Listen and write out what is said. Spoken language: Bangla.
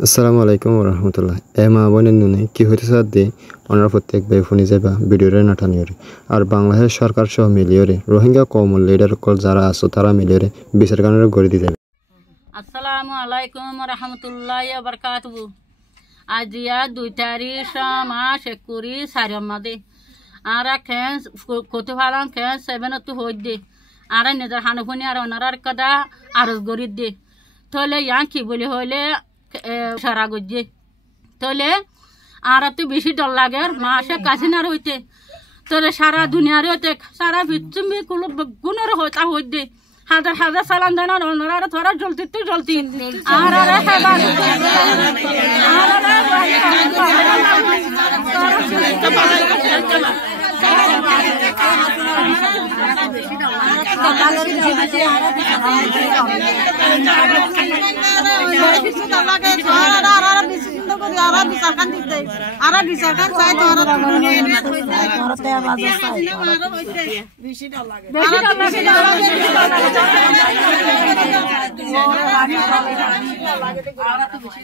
আসসালামু আলাইকুম রহমতুল্লাহ। মা বোনের নুনে কি হইতে সাথে ওনারা প্রত্যেক ভাই ফোনে যাবা ভিডিওরে নাটানিওরে আর বাংলাদেশ সরকার সহ মিলিয়রে রোহিঙ্গা কৌমল লিডার কল যারা আছো তারা মিলিয়রে বিচার কানুনের গড়ে দিতে যাবে। আসসালামু আলাইকুম রহমতুল্লাহ বারকাতুহু। আজিয়া 2 তারিখ মাস 21 মাদে আরা খেন কত ফালান খেন 7 তো হই দে আরা নেজার হানুফনি আর ওনার কাদা আরজ গড়ি দে তলে ইয়াং কি বলে হইলে সারা গজ্জে তলে আর তো বেশি ডর লাগে মাসে কাছিনার হইতে তোরে সারা দুনিয়ার হইতে সারা বিচ্ছুমি কুলো গুণের হইতা হই দে হাজার হাজার সালান দেন আর ওনারা তোরা জ্বলতি তো জ্বলতি আর আরে খাবার লাগে